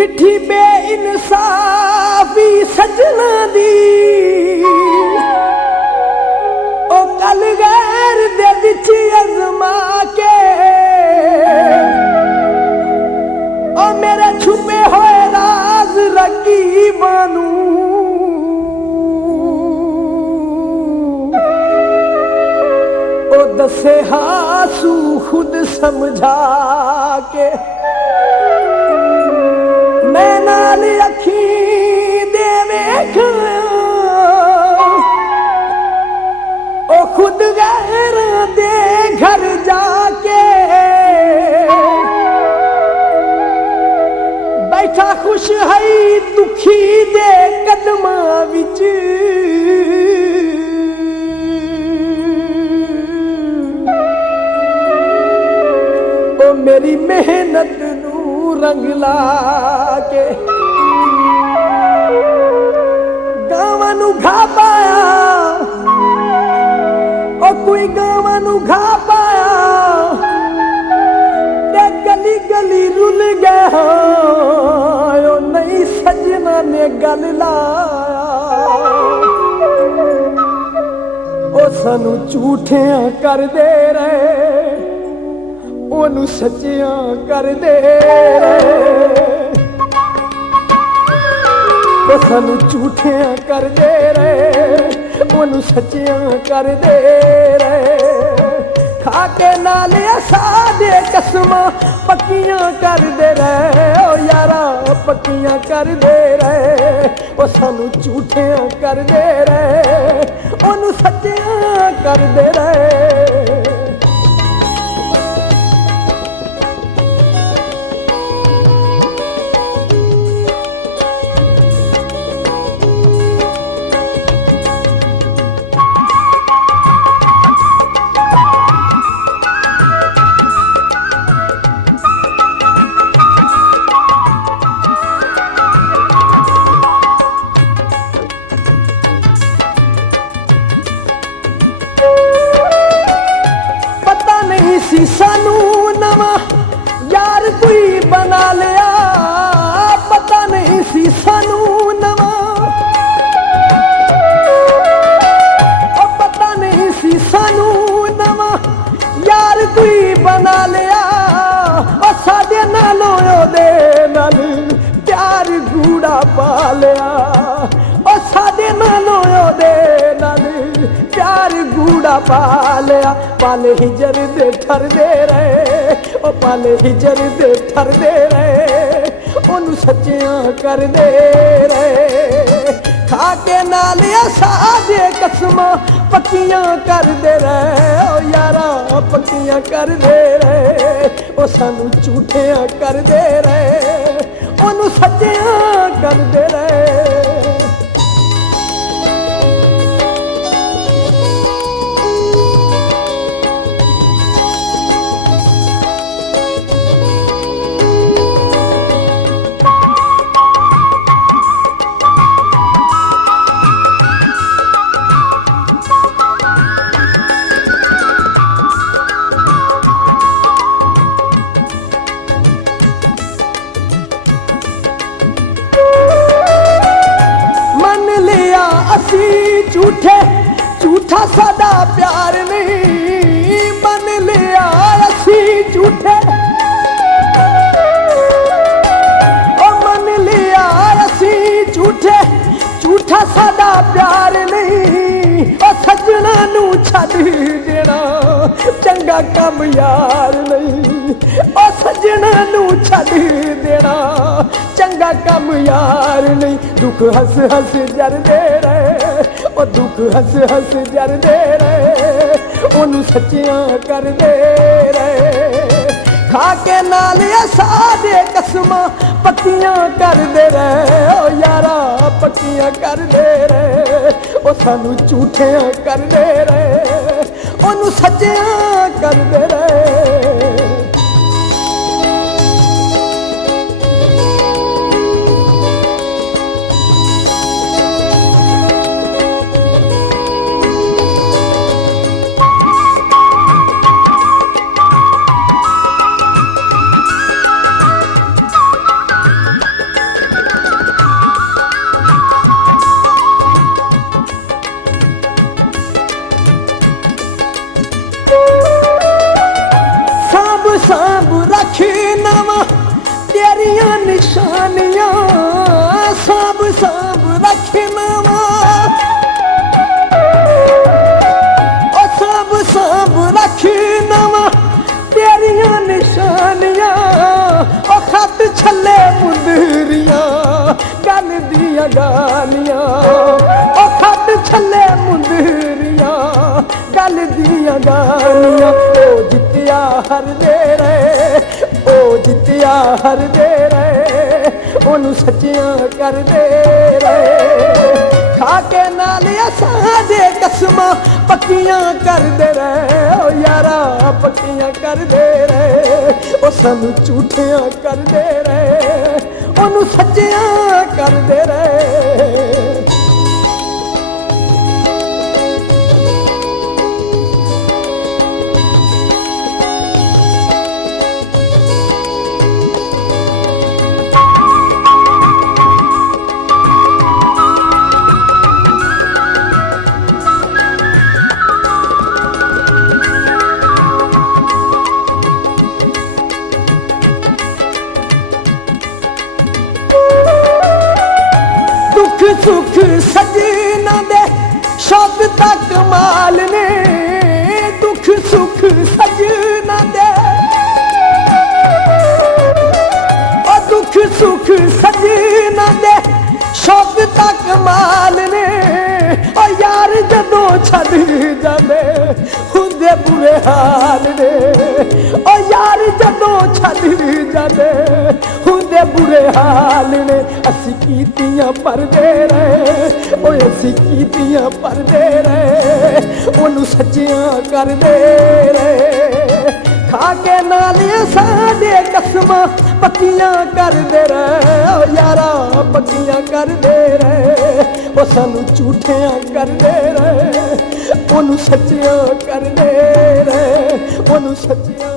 डिठी बेइंसाफी सजना दी ओ कल गैर दे विच अजमा के ओ मेरे छुपे होए राज रकीबां नूं ओ दसे हासू खुद समझा के मैं नाल अखी दे वेख ओ खुद गैर दे घर जाके बैठा खुश है दुखी दे कदमां विच ओ मेरी मेहनत रंग ला के गावां नूं घा पाया ओ कोई गावां नूं घा पाया ते गली गली रुल गया ओ नहीं सजना ने गल लाया ओ सानू झूठियां कर दे रहे ओनू सच्चियां कर दे ओ सानू झूठियां कर दे रहे ओनू सच्चियां कर दे रहे खा के नाल सादे कसमां पक्कियां कर दे रहे ओ यारा पक्कियां कर दे रहे ओ सानू झूठियां कर दे रहे ओनू सच्चियां कर दे रहे सी सानू नवा यार कोई बना लिया पता नहीं सी सानू नवा ओ पता नहीं सी सानू नवा यार कोई बना लिया ओ साडे नालों ओदे नाल प्यार गूड़ा पा लिया ओ साडे नालों ओदे नाल प्यार गूड़ा पा लिया पाले हिजर दे ठर दे रहे ओ पाले हिजर दे ठर दे रहे ओनू सच्चियां कर दे रहे खा के नाल सादे कसमां पक्कियां कर दे रहे ओ यारा पक्कियां कर दे रहे ओ सानू झूठियां कर दे रहे ओनू सच्चियां कर दे रहे झूठे झूठा साडा प्यार नहीं मन लिया असी झूठे ओ मन लिया असी झूठे झूठा साडा प्यार नहीं ओ सजना नू छड्ड देना चंगा कम यार नहीं ओ सजना नू छड्ड देना चंगा कम यार नहीं दुख हस हस जरदे रहे ओ दुख हस हस जरदे रहे ओनू सच्चियां कर दे रहे खा के नाल सादे कसमां पक्कियां कर दे रहे ओ यारा पक्कियां कर दे रहे ओ सानू झूठियां कर दे रहे ओनू सच्चियां कर दे रहे निशानियां साब साब रखना वा ओ साब साब रखना वा तेरिया निशानियां ओ खत छले मुंदरियां गल दियां गालियां ओ खत छले मुंदरियां गल दियां गालियां ओ जित्तिया हर दे रहे ओ जित्तिया हर दे रहे ओनू सच्चियां कर दे रहे खाके नाल असां कसमां पक्कियां कर दे रहे ओ यारा पक्कियां कर दे रहे ओ सानू झूठियां कर दे रहे ओनू सच्चियां कर दे रहे सुख सजना दे शब्द तक माल ने दुख सुख सजना दे और दुख सुख सजना दे शब्द तक माल ने और यार जदों छड़ जांदे हुंदे बुरे हाल ने और यार जदों छड़ जांदे हुंदे बुरे हाल ने असी कीतियां पर दे रहे ओए असी कीतियां पर दे रहे ओनू सच्चियां कर दे रहे खाके नाल साडे कसमां पक्कियां कर दे रहे ओ यारा पक्कियां कर दे रहे ओ सानू झूठियां कर दे रहे ओनू सच्चियां कर दे रहे ओनू सच्चियां